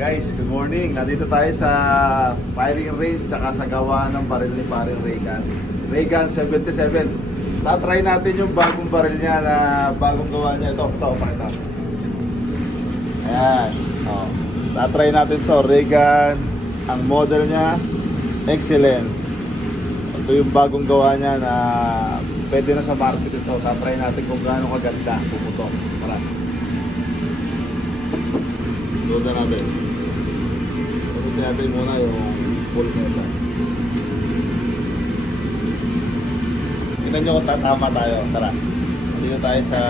Guys, good morning. Nandito tayo sa firing range tsaka sa gawa ng baril ni paring Raygun. Raygun 77. Tatry natin yung bagong baril niya na bagong gawa niya. Ito, pakita. Ayan. Oh. Tatry natin to Raygun. Ang model niya, Excellence. Ito yung bagong gawa niya na pwede na sa market ito. Tatry natin kung gaano kaganda pumutok. Marami. Loadan natin. Loadan natin muna yung full metal. Tingnan nyo kung tatama tayo. Tara. Dito tayo sa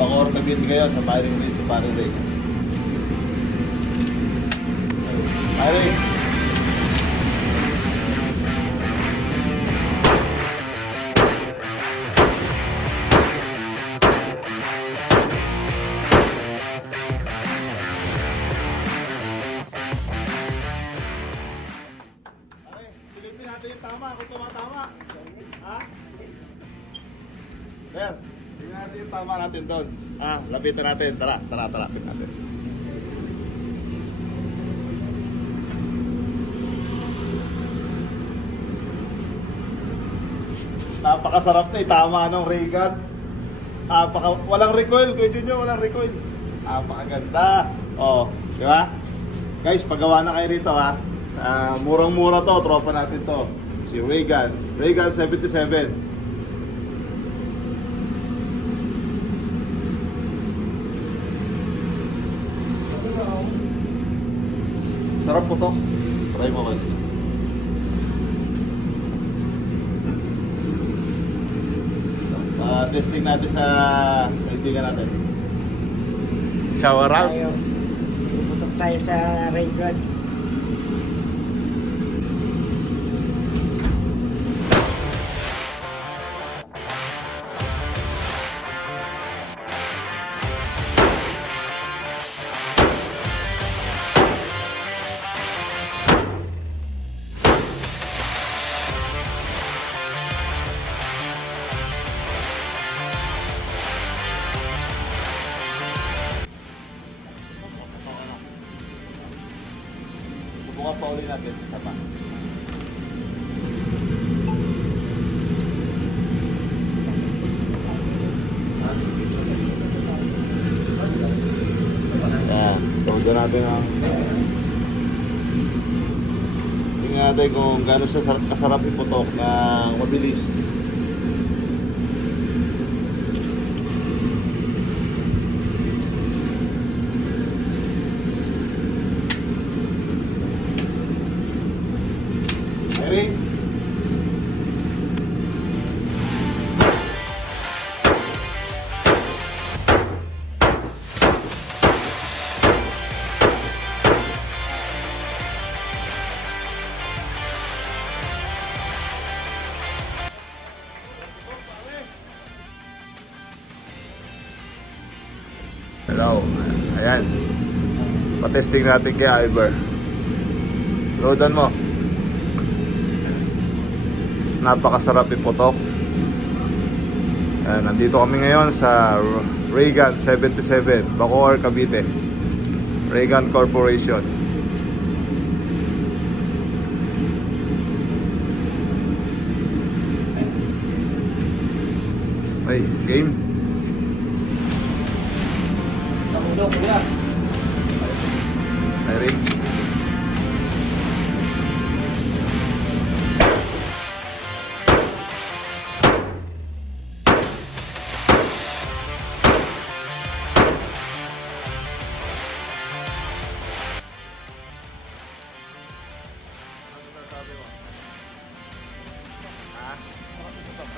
Bacoor, Cavite kayo sa firing range sa paring Raygun. Firing! Natin yung tama, kung tumatama. Ha? Ber, tingnan natin yung tama natin doon. Lapitan natin. Tara, lapit natin. Napakasarap na itama ng Raygun. Walang recoil, Kuya Junior, walang recoil. Napakaganda. Oh, di ba? Guys, paggawa na kayo rito ha. Murang-mura to, tropa natin to. Si Raygun 77. Sarap po to. Try mo kayo. Testing natin sa kaibigan natin. Shower out. Puputok tayo sa Raygun. Bukas pa uli natin. Tama. Ayan. Tawagin natin ang tingnan natin kung gaano siya kasarap iputok na mabilis. Ready? Hello. Ayan. Pa-testing natin kay Iver. Loadan mo. Napakasarap iputok. Nandito kami ngayon sa Raygun 77, Bacoor, Cavite. Raygun Corporation. Okay, game. Sa ulo, kuya. Firing.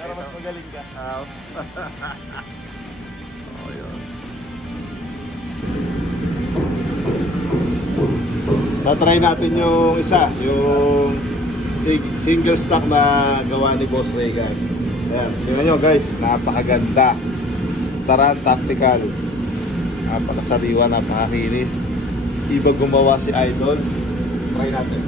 Pero mas magaling ka. Oh, yun. Tatry natin yung isa, yung single stock na gawa ni Boss Regan. Ayan, tingnan nyo guys, napakaganda. Taran tactical. Napakasariwa, napakakinis. Iba gumawa si Idol. Try natin.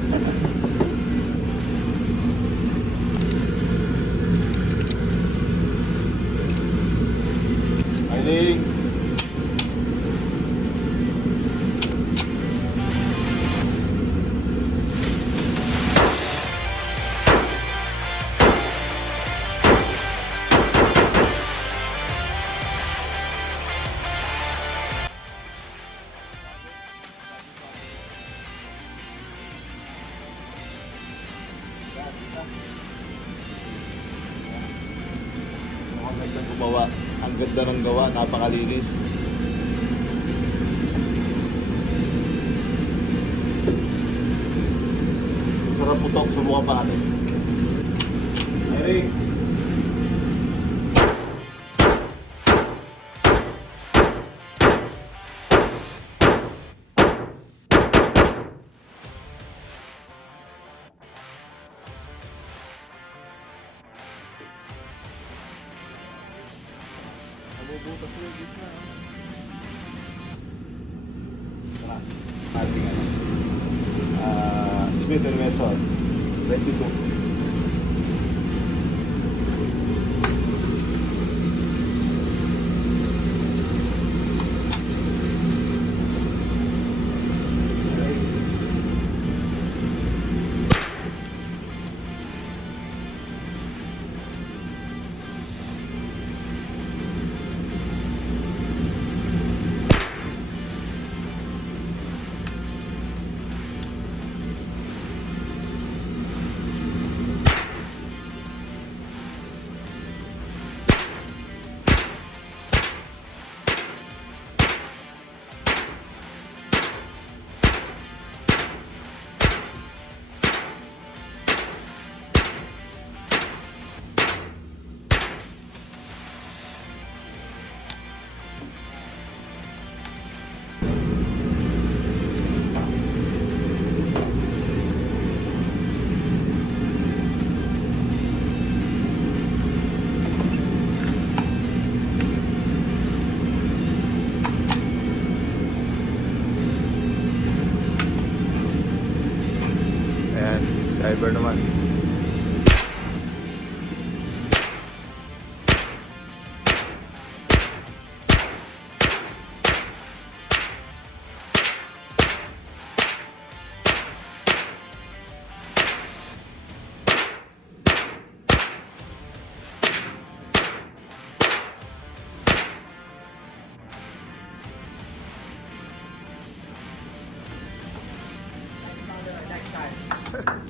Firing. Ang ganda ng gumawa. Ang ganda ng gawa, napakalinis. Sarap putok, subukan pa natin. Firing. Nabubutas yung gitna. Tara, ating ano. Smith & Wesson 22. Ayan, driver naman.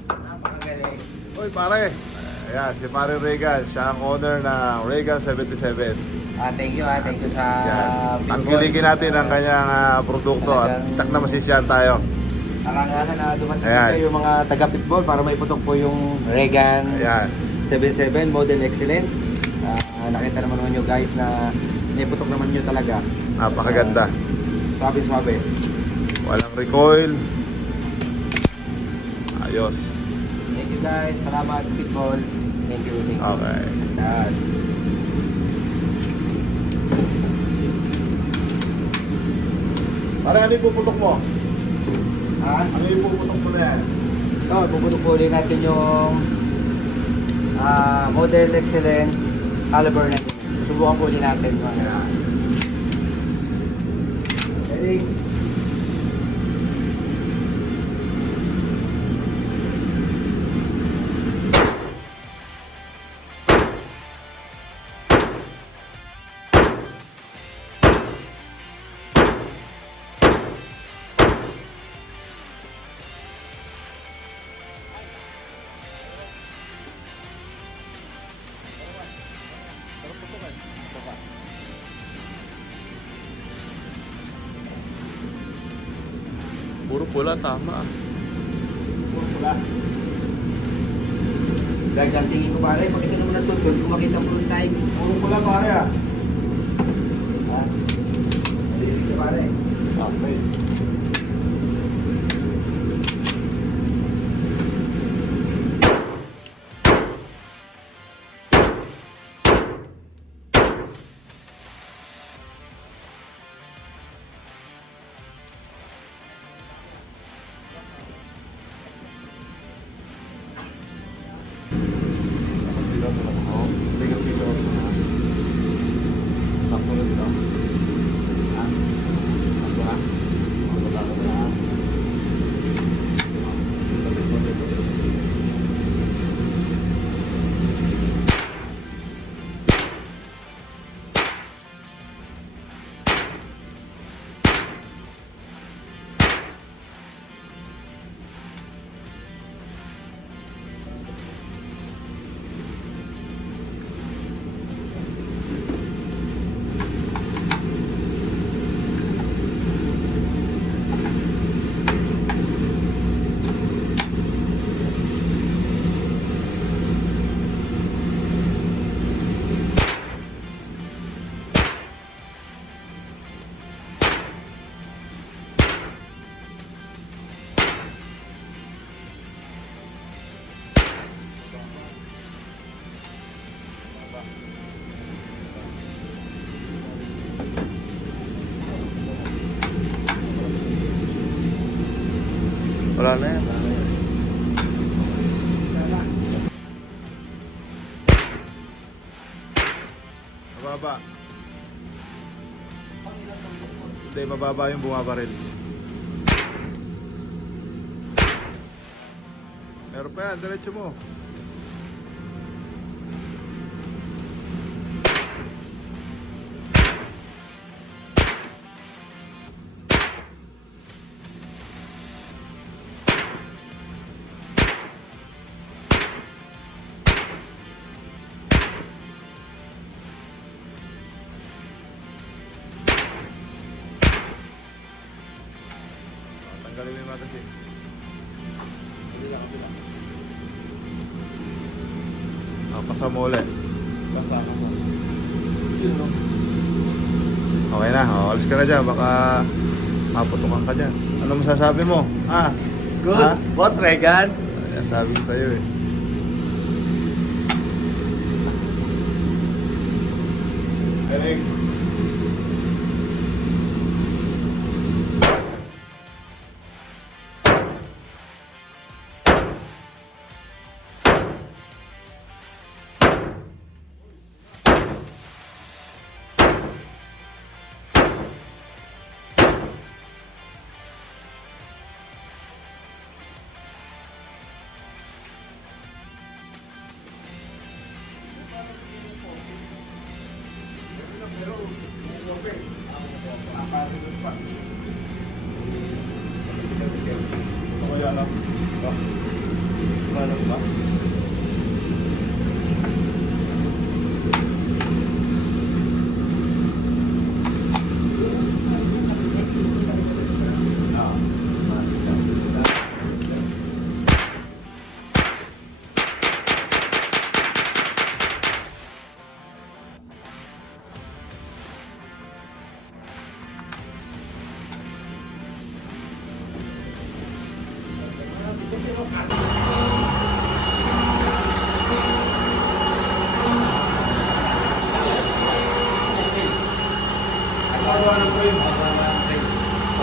Napakagaling. Uy pare, ayan si Pare Regan, siya ang owner ng Regan 77. Thank you sa Yan, tangkilikin natin ang kanyang produkto at tsak na masisiyahan tayo. Arangalan na dumating Ayan. dito yung mga taga-pitball para maiputok po yung Regan Ayan, 77 Model Excellent. Nakita naman nyo guys na naiputok naman nyo talaga. napakaganda. Swabe. Walang recoil. Ayos. Thank you guys. Salamat pitball. Thank you. Okay. Yan. Pare, ano yung puputok mo? Ano yung puputok mo na yan? So, puputok po ulit natin yung Model Excellent caliber natin. Subukan po ulit natin. Ready? Puro pula, tama. Puro pula. Dagang tingin ko pare, pakita naman ang sudod, kung makita mo yung sign. Puro pula pare ah. Ha? Malilig ka pare. Okay. Wala na yan. Mababa. Hindi, mababa yung bumabaril. Meron pa yan, diretso mo. Tanggalin mo yung magazine. Kabila, kabila. Pasama ulit. Kasama mo. Okay na, alis ka na dyan. Baka maputukan ka dyan. Ano masasabi mo? Good. Ha? Boss Regan. Ayan, sabi ko sa'yo eh. Eric.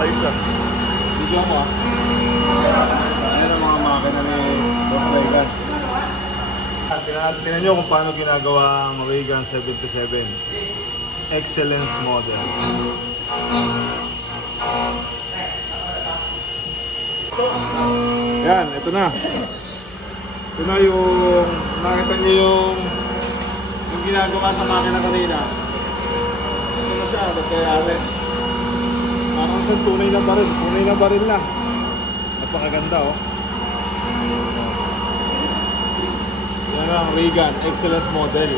Ayos na. Video mo ah. Ayan ang mga makina ni Boss Regan. Tingnan nyo kung paano ginagawa ang Regan 77. Excellence model. Yan, ito na. Ito na yung, nakita nyo yung ginagawa sa makina kanina. Ito na siya, nagkayari. Parang sa tunay na baril na. Napakaganda oh. Yan ang Regan Excellence model.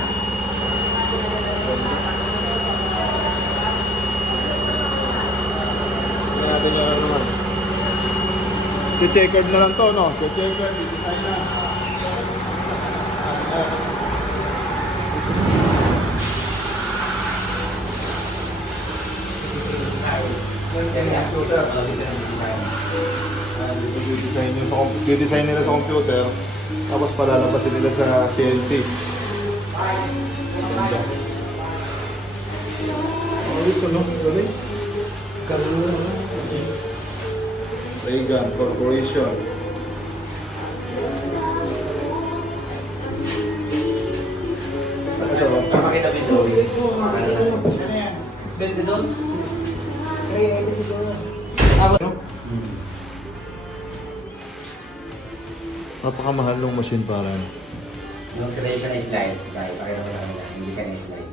Tingnan natin yung ano naman. checkered na lang to, no? Checkered, design na. Didesign nila sa computer, tapos palalabasin nila sa CNC. Ganda. Ayos, ano? Galing. Reagan Corporation. Ito. Pakita dito. Ganito doon? Napakamahal ng machine para Yung selection is slide. Kaya pakita mo lang nila. Hindi ka na slide.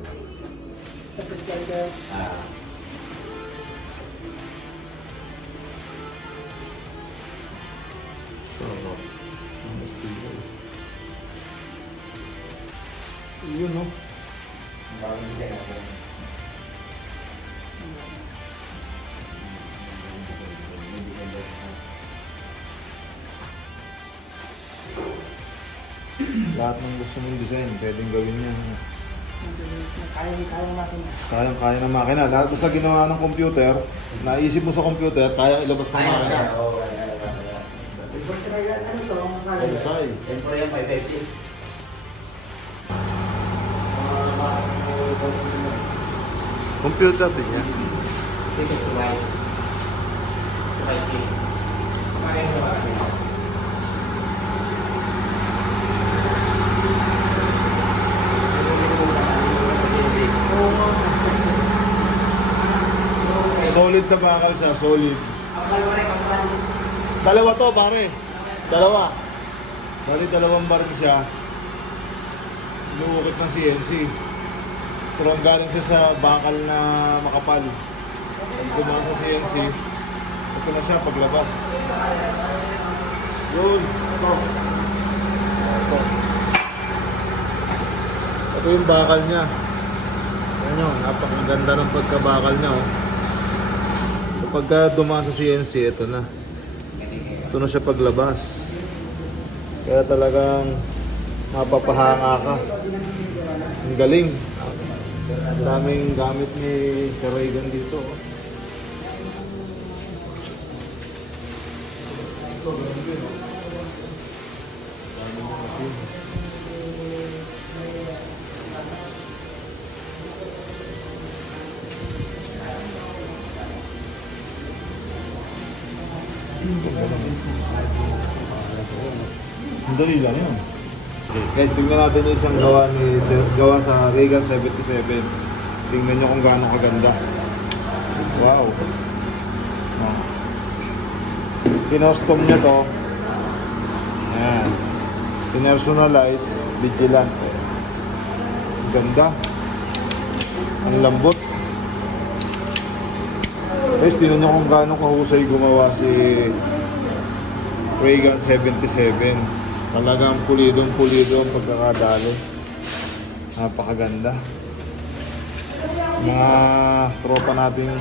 Ah. yun, no? Bagong design natin. Lahat ng gusto mong design, pwedeng gawin niya. Kaya ng makina. Kaya ng makina. Lahat basta ginawa ng computer, naisip mo sa computer, kaya ilabas ng makina. Oo. Ano to? Palisay. Siyempre yung 550. Computer din yan. Ito is white. Ito is pink. Kaya mo ba? Solid na bakal siya, solid. Dalawa to, pare. Dalawa. Bali, dalawang bar siya. Inuukit ng CNC. Pero ang galing siya sa bakal na makapal. Pag dumaan sa CNC, ito na siya paglabas. Yun. Ito. Ito. Ito yung bakal niya. Yan yun, napakaganda ng pagkabakal niya. Oh. So, pagka dumaan sa CNC, ito na. Ito na siya paglabas. Kaya talagang mapapahanga ka. Ang galing. Ang daming gamit ni Sir Reagan dito. Oh. Ito, ganun din. Oh. Daming machine. Ang dali lang yun. Okay, guys, tingnan natin yung isang gawa sa Reagan 77. Tingnan nyo kung gaano kaganda. Wow. Kinostom niya to. Ayan. Pinersonalize, vigilante. Ganda. Ang lambot. Guys, tingnan nyo kung gaano kahusay gumawa si Reagan 77. Talagang pulidong-pulido ang pagkakadalo. Napakaganda. Mga tropa natin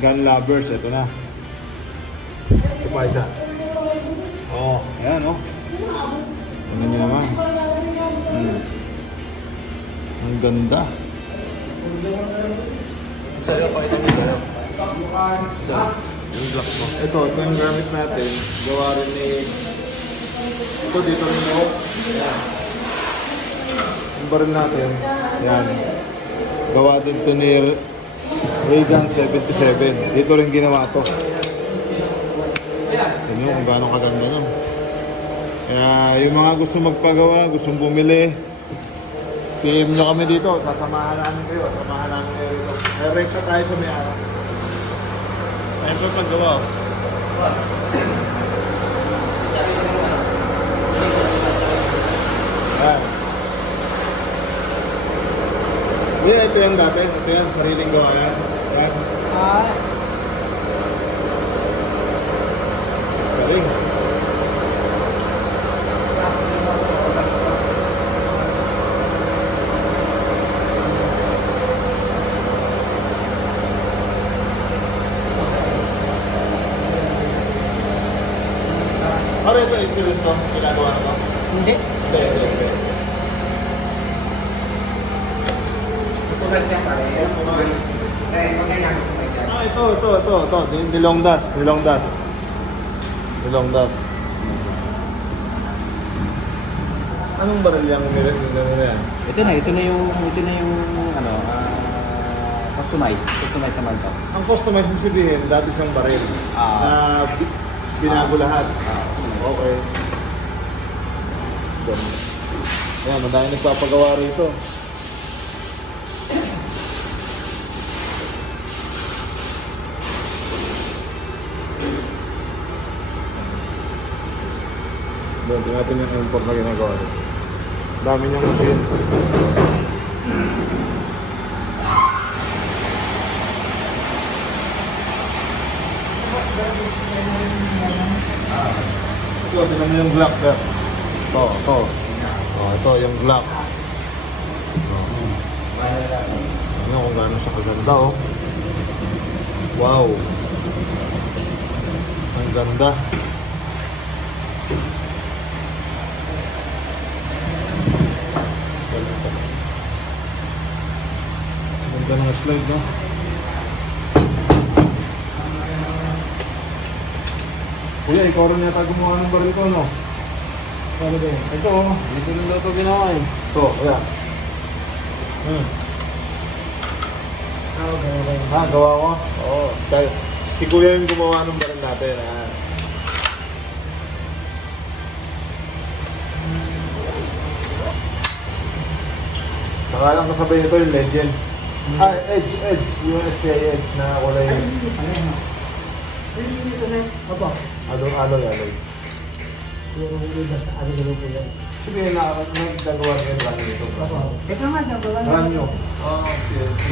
gun lovers, ito na. Ito pa isa. Oh, ayan oh. Tingnan nyo naman. Ang ganda. Sa'yo pa ito nito. Yung black mo. Ito yung gamit natin. Gawa rin ni... Ito dito rin mo. Ayan. Yung baril natin. Ayan. Gawa din to ni Reagan 77. Dito rin ginawa to. Tignan nyo kung gaano kaganda nun. Kaya yung mga gusto magpagawa, gustong bumili, PM nyo kami dito. Sasamahan namin kayo. Samahan namin kayo dito. Direct na tayo sa may-ara. Ayun pa paggawa. Ayan. Yeah, ito yan dati. Ito yan, sariling gawa yan. Ayan. Galing. Hindi. Hindi. Tutulas niya pare. Eh, magkaya Ah, ito. Nilongdas. Anong baril yung nila yan? Ito na yung ano, customize naman to. Ang customize mo sabihin, dati siyang baril na binago lahat. Okay. Ganda. Ayan, madami nagpapagawa rito. Doon, tingnan natin yung import na ginagawa rin. Dami niyang machine. Ito, tingnan mo yung Glock there. Ito. Ito yung Glock. Ano kung gaano siya kaganda, oh. Wow. Ang ganda. Ganda ng slide, no? Kuya, ikaw rin yata gumawa ng baril ko, no? Ano ba yun? Ito, oh. Dito rin daw ito ginawa, eh. Ito, kuya. Gawa ko? Oo. Si kuya yung gumawa ng baril natin, ha? Saka lang kasabay nito yung Legend. Edge. USPI Edge na kulay. Alloy. Sabihin na nagagawa rin yung run nito. Ito nga, nagawa na. Run nyo. PLC.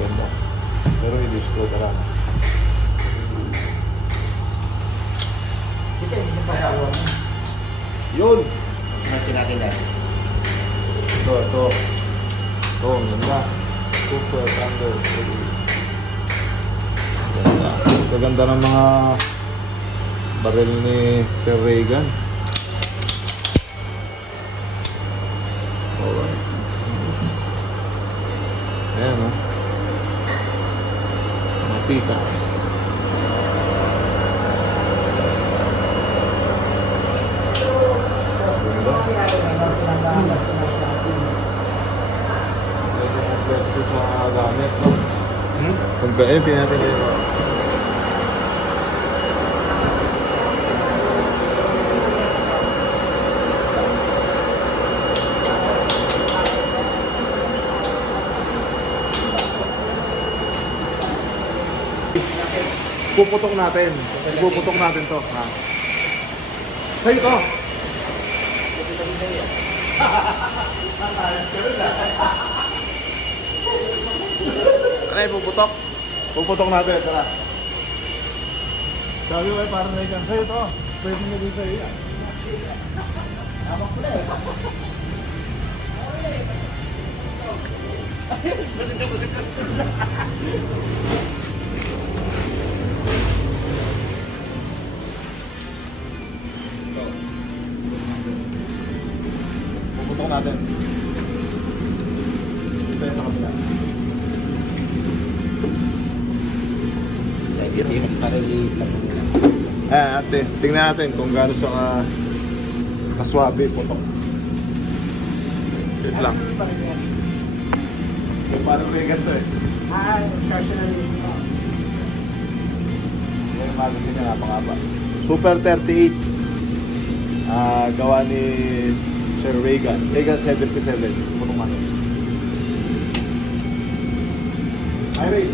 Ganda. Pero i-display ka lang. Yun! Natin natin dahil. Ito. Ang ganda. Super Thunder. Ganda. Kaganda ng mga baril ni Sir Reagan. Alright. Ayan, oh. Mga pikas. Medyo kompleto sa gamit, no? Kompleto, natin ito. Puputok natin to, ha? Sa'yo to! Ano yung puputok? Puputok natin, tara. Sabi ko, parang may sa'yo to. Pwede nyo dito yan. Puputok natin. Ito yung sa kabila. Ate, tingnan natin kung gaano siya kaswabe putok. Wait lang. Parang Reagan to, eh. Yung magazine niya, napakaba. Super 38. Gawa ni Sir Reagan. Reagan 77. Putok natin. Hi, Ray.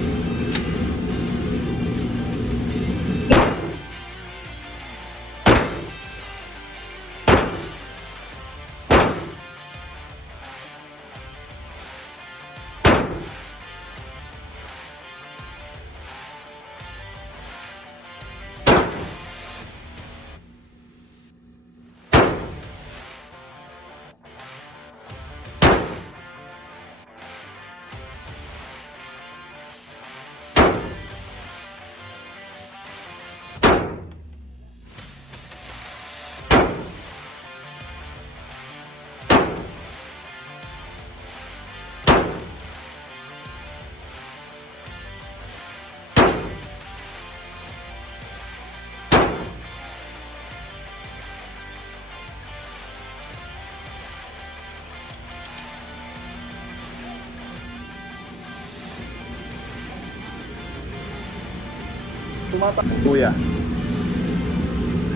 Tumata. Kuya.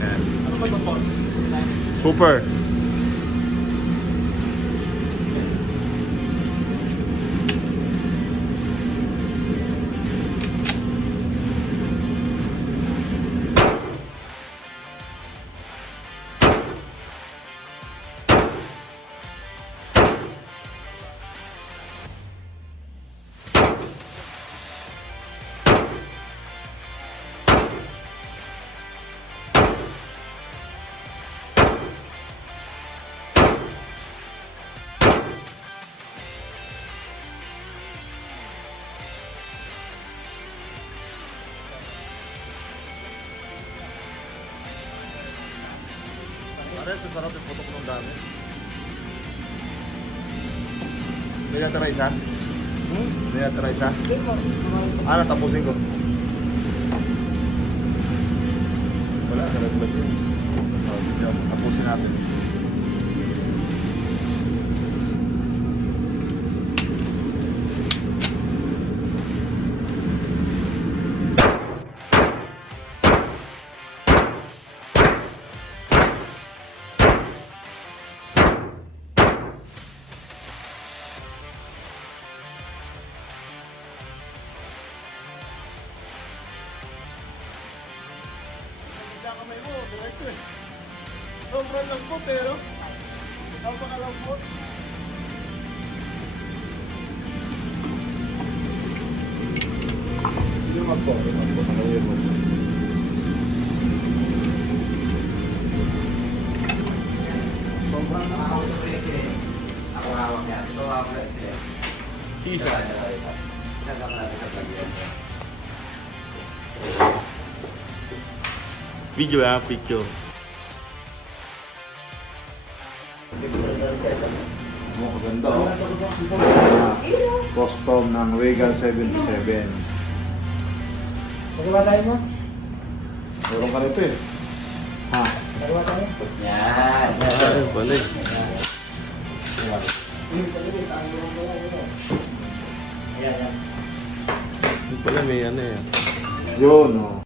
Ayan. Ano ba ito po? Super. Pare, sasarap yung putok ng dami. May natira isa? May natira isa? Natapusin ko. Wala, nalaglag yun. Tapusin natin. Kamay mo, diretso eh. Sobrang lambot pero napakalambot. Lumag po. Ano yun mo? Sobrang nakakawag sa pwede. Ako hawak niya. Ito hawak niya siya. Sisa. Nagkak natin sa vlog yan. Video ah, picture. Maganda oh. Custom ng Regal 77. Magawa tayo mo? Meron ka nito eh. Ha? Magawa tayo? Yan. Ay, balik. Ayan, yan. Ito pala may ano eh. Yun oh.